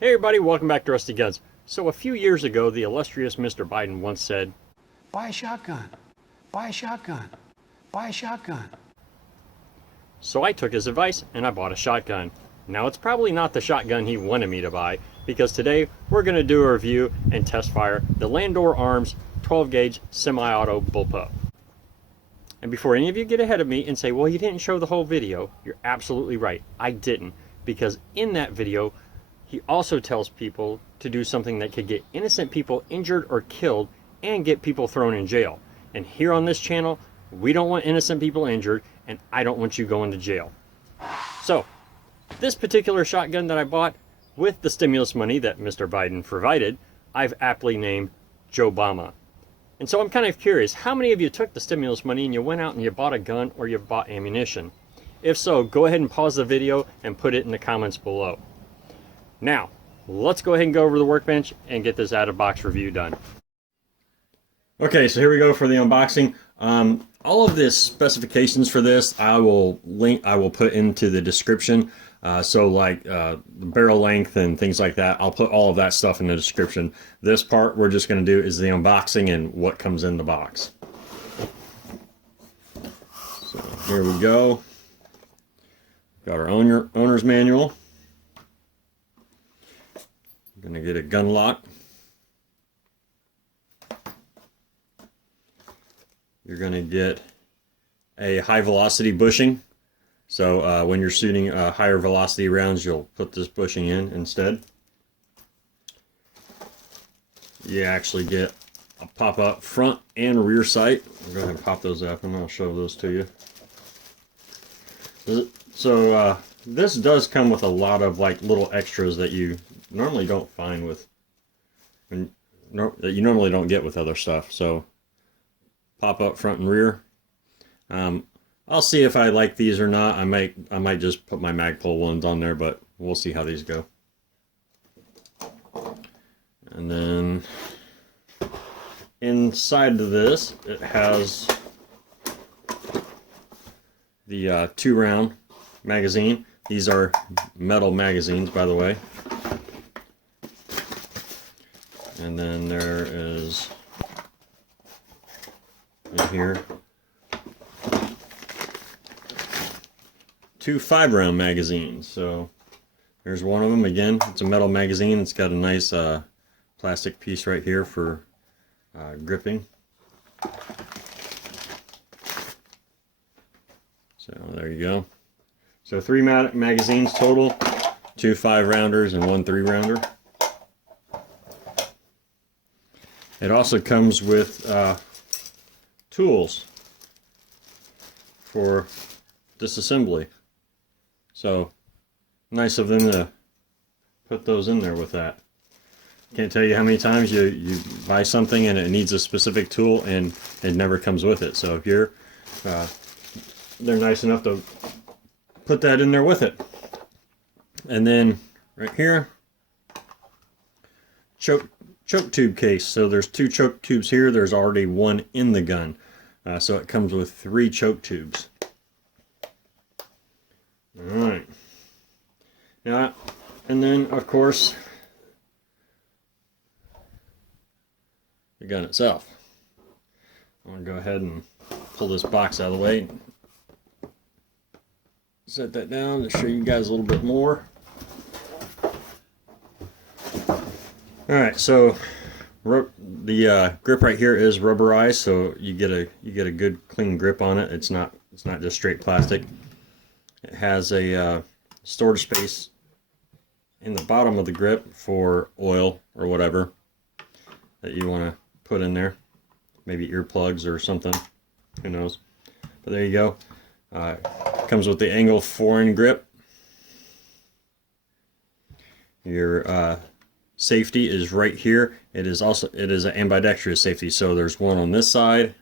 Hey everybody, welcome back to Rusty Guns. So a few years ago, the illustrious Mr. Biden once said, Buy a shotgun. Buy a shotgun. Buy a shotgun. so I took his advice and I bought a shotgun. Now it's probably not the shotgun he wanted me to buy, because today we're going to do a review and test fire the Landor Arms 12 gauge semi-auto bullpup. And before any of you get ahead of me and say, well, you didn't show the whole video, you're absolutely right. I didn't, because in that video, he also tells people to do something that could get innocent people injured or killed and get people thrown in jail. And here on this channel, we don't want innocent people injured, and I don't want you going to jail. So, this particular shotgun that I bought with the stimulus money that Mr. Biden provided, I've aptly named Joe Obama. And so I'm kind of curious, how many of you took the stimulus money and you went out and you bought a gun or you bought ammunition? If so, go ahead and pause the video and put it in the comments below. Now, let's go ahead and go over to the workbench and get this out-of-box review done. Okay, so here we go for the unboxing. All of the specifications for this, I will put into the description. So like the barrel length and things like that, I'll put all of that stuff in the description. This part we're just going to do is the unboxing and what comes in the box. So here we go. Got our owner's manual. I'm going to get a gun lock. You're going to get a high velocity bushing. So when you're shooting higher velocity rounds, you'll put this bushing in instead. You actually get a pop-up front and rear sight. I'll go ahead and pop those up and I'll show those to you. So this does come with a lot of like little extras that you normally don't find with, that you normally don't get with other stuff. So pop-up front and rear. I'll see if I like these or not. I might just put my Magpul ones on there, but we'll see how these go. And then inside of this, it has the 2-round magazine. These are metal magazines, by the way. And then there is in here 2 5-round magazines. So there's one of them. Again, it's a metal magazine. It's got a nice plastic piece right here for gripping. So there you go. So 3 magazines total, 2 5-rounders and 1 3-rounder. It also comes with tools for disassembly. So nice of them to put those in there with that. Can't tell you how many times you buy something and it needs a specific tool and it never comes with it. So here, they're nice enough to put that in there with it. And then right here, choke tube case. So there's 2 choke tubes here. There's already 1 in the gun. So it comes with 3 choke tubes. Alright. Now, and then of course, the gun itself. I'm going to go ahead and pull this box out of the way. Set that down to show you guys a little bit more. Alright, so the grip right here is rubberized, so you get a good clean grip on it. It's not just straight plastic. It has a storage space in the bottom of the grip for oil or whatever that you want to put in there. Maybe earplugs or something. Who knows? But there you go. Comes with the angle 4-in grip. Your safety is right here. It is an ambidextrous safety, so there's one on this side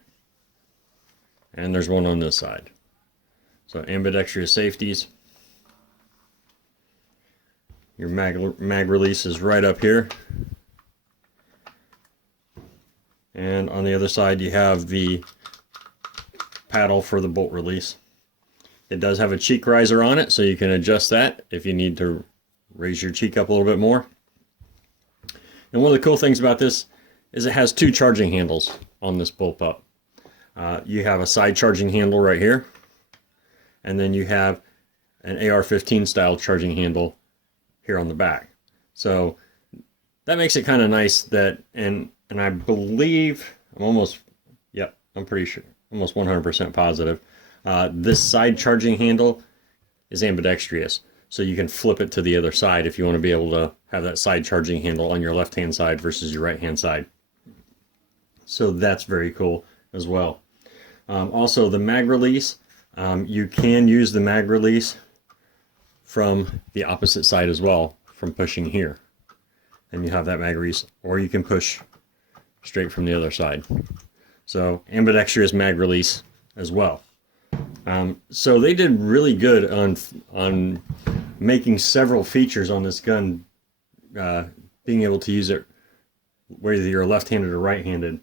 and there's one on this side. So ambidextrous safeties. Your mag release is right up here. And on the other side you have the paddle for the bolt release. It does have a cheek riser on it, so you can adjust that if you need to raise your cheek up a little bit more. And one of the cool things about this is it has two charging handles on this Bullpup. You have a side charging handle right here, and then you have an AR-15 style charging handle here on the back. So that makes it kind of nice that, and I believe, I'm pretty sure, almost 100% positive, this side charging handle is ambidextrous. So you can flip it to the other side if you want to be able to have that side charging handle on your left-hand side versus your right-hand side. So that's very cool as well. Also, the mag release, you can use the mag release from the opposite side as well, from pushing here. And you have that mag release, or you can push straight from the other side. So ambidextrous mag release as well. So they did really good on making several features on this gun, being able to use it whether you're left-handed or right-handed.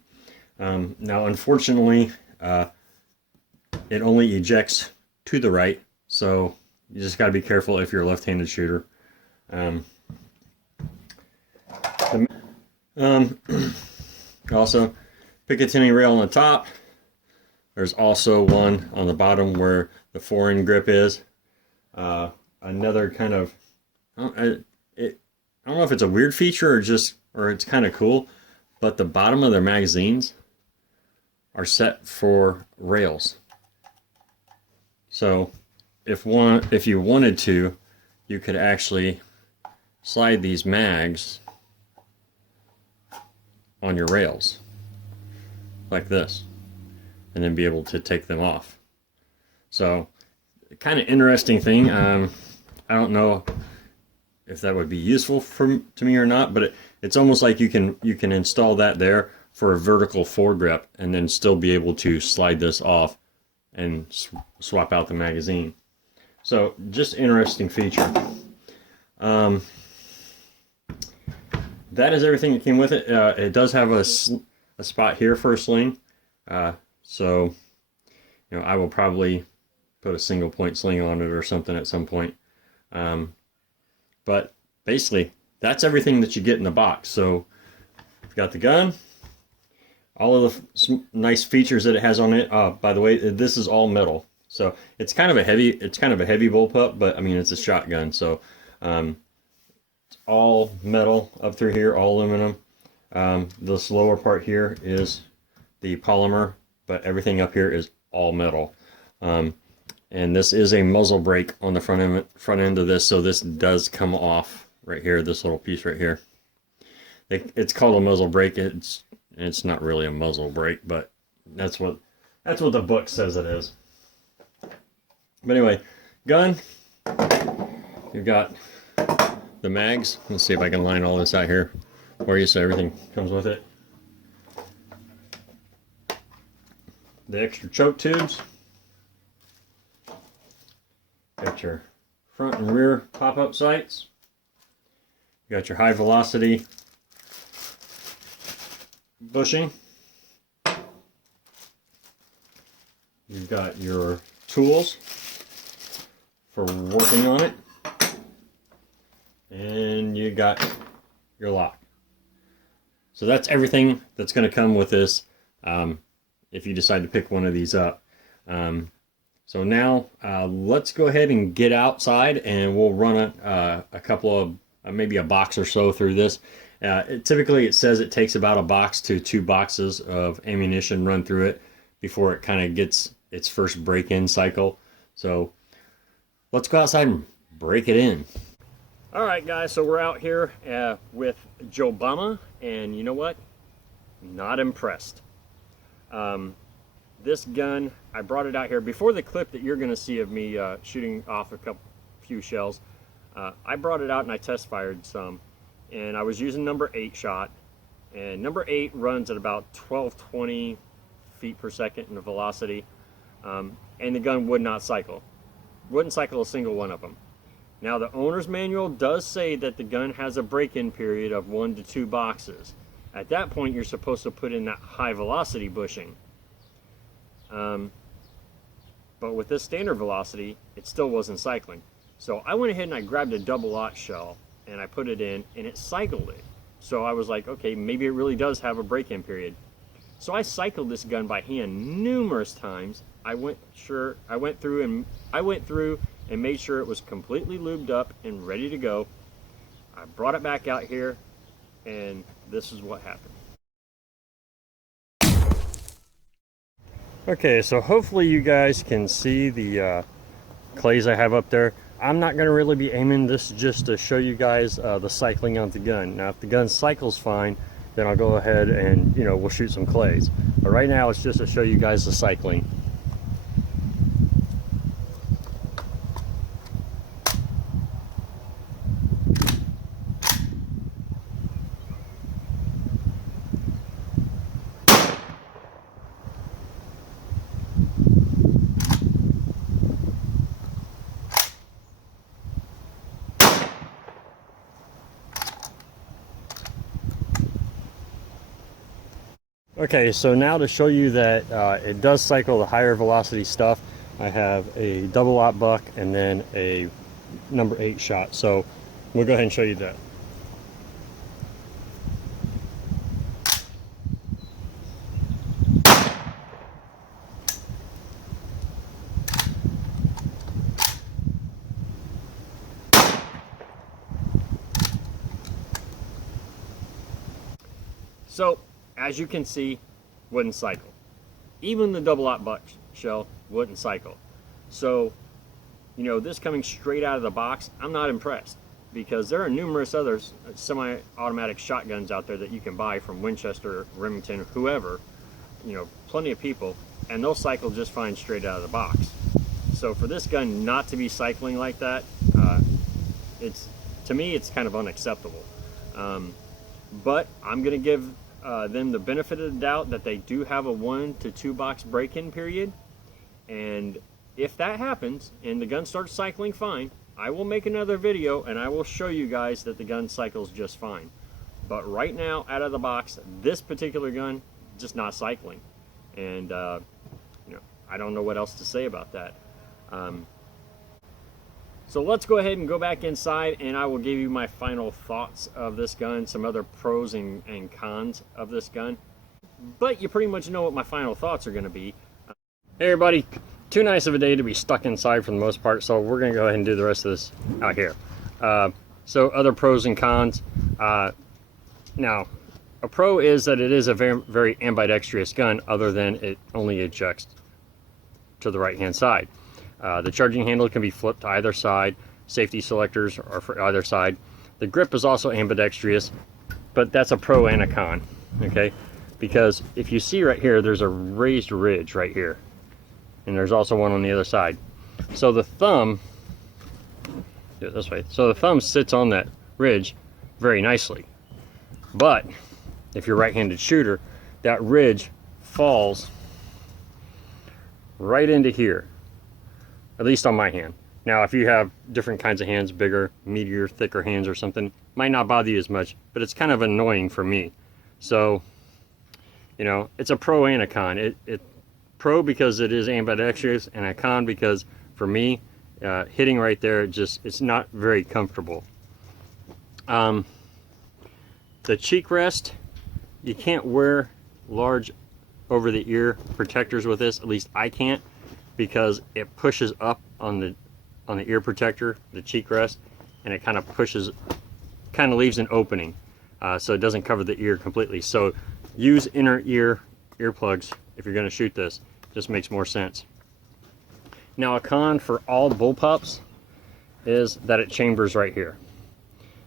Now, unfortunately, it only ejects to the right, so you just got to be careful if you're a left-handed shooter. Also, Picatinny rail on the top. There's also one on the bottom where the foreign grip is. Another kind of, I don't know if it's a weird feature or it's kind of cool, but the bottom of their magazines are set for rails. So if you wanted to, you could actually slide these mags on your rails like this, and then be able to take them off. So, kind of interesting thing. I don't know if that would be useful to me or not, but it's almost like you can install that there for a vertical foregrip, and then still be able to slide this off and swap out the magazine. So, just interesting feature. That is everything that came with it. It does have a spot here for a sling. So, I will probably put a single point sling on it or something at some point. But basically, that's everything that you get in the box. So, you've got the gun, all of the nice features that it has on it. By the way, this is all metal. So it's kind of a heavy bullpup, but I mean it's a shotgun. So it's all metal up through here, all aluminum. This lower part here is the polymer, but everything up here is all metal. And this is a muzzle brake on the front end of this, so this does come off right here, this little piece right here. It's called a muzzle brake. It's not really a muzzle brake, but that's what the book says it is. But anyway, gun. You've got the mags. Let's see if I can line all this out here for you so everything comes with it. The extra choke tubes. Got your front and rear pop-up sights. You got your high velocity bushing. You've got your tools for working on it. And you got your lock. So that's everything that's going to come with this if you decide to pick one of these up. So now let's go ahead and get outside, and we'll run a couple of, maybe a box or so through this. Typically it says it takes about a box to 2 boxes of ammunition run through it before it kind of gets its first break-in cycle. So let's go outside and break it in. All right, guys, so we're out here with Joe Bama, and you know what? Not impressed. This gun, I brought it out here before the clip that you're going to see of me shooting off a few shells. I brought it out and I test fired some, and I was using number 8 shot, and number 8 runs at about 1220 feet per second in the velocity, and the gun would not cycle. Wouldn't cycle a single one of them. Now the owner's manual does say that the gun has a break-in period of 1 to 2 boxes. At that point you're supposed to put in that high velocity bushing. But with this standard velocity, it still wasn't cycling. So I went ahead and I grabbed a double-aught shell and I put it in, and it cycled it. So I was like, okay, maybe it really does have a break-in period. So I cycled this gun by hand numerous times. I went through and made sure it was completely lubed up and ready to go. I brought it back out here, and this is what happened. Okay, so hopefully you guys can see the clays I have up there. I'm not going to really be aiming this just to show you guys the cycling of the gun. Now, if the gun cycles fine, then I'll go ahead and, we'll shoot some clays. But right now, it's just to show you guys the cycling. Okay, so now to show you that it does cycle the higher velocity stuff, I have a double aught buck and then a number 8 shot. So we'll go ahead and show you that. So, as you can see, wouldn't cycle. Even the double aught buck shell wouldn't cycle. So, this coming straight out of the box, I'm not impressed, because there are numerous other semi-automatic shotguns out there that you can buy from Winchester, Remington, whoever, plenty of people, and they'll cycle just fine straight out of the box. So for this gun not to be cycling like that, to me, it's kind of unacceptable. But I'm going to give them the benefit of the doubt that they do have a 1 to 2 box break-in period, and if that happens and the gun starts cycling fine, I will make another video and I will show you guys that the gun cycles just fine. But right now, out of the box, this particular gun just not cycling, and I don't know what else to say about that. So let's go ahead and go back inside, and I will give you my final thoughts of this gun, some other pros and cons of this gun. But you pretty much know what my final thoughts are going to be. Hey everybody, too nice of a day to be stuck inside for the most part, so we're going to go ahead and do the rest of this out here. So other pros and cons. Now, a pro is that it is a very, very ambidextrous gun, other than it only ejects to the right hand side. The charging handle can be flipped to either side. Safety selectors are for either side. The grip is also ambidextrous, but that's a pro and a con, okay? Because if you see right here, there's a raised ridge right here, and there's also one on the other side. So the thumb, do it this way. So the thumb sits on that ridge very nicely. But if you're a right-handed shooter, that ridge falls right into here. At least on my hand. Now, if you have different kinds of hands, bigger, meatier, thicker hands or something, might not bother you as much, but it's kind of annoying for me. So, it's a pro and a con. It pro because it is ambidextrous, and a con because for me, hitting right there, it's not very comfortable. The cheek rest, you can't wear large over the ear protectors with this. At least I can't, because it pushes up on the ear protector, the cheek rest, and it kind of leaves an opening, so it doesn't cover the ear completely. So use inner ear earplugs if you're going to shoot this. Just makes more sense. Now, a con for all bullpups is that it chambers right here,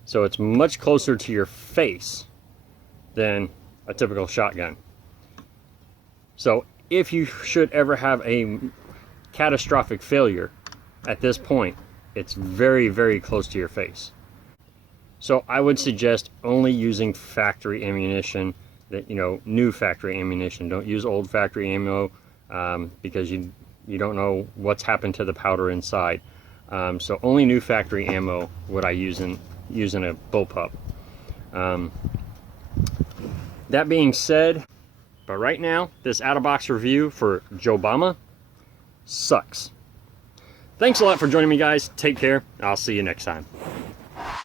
so it's much closer to your face than a typical shotgun. So if you should ever have a catastrophic failure at this point, it's very, very close to your face. So I would suggest only using factory ammunition, that new factory ammunition. Don't use old factory ammo, because you don't know what's happened to the powder inside. So only new factory ammo would I use in a bullpup. That being said, but right now, this out-of-box review for Joe Bama sucks. Thanks a lot for joining me, guys. Take care. I'll see you next time.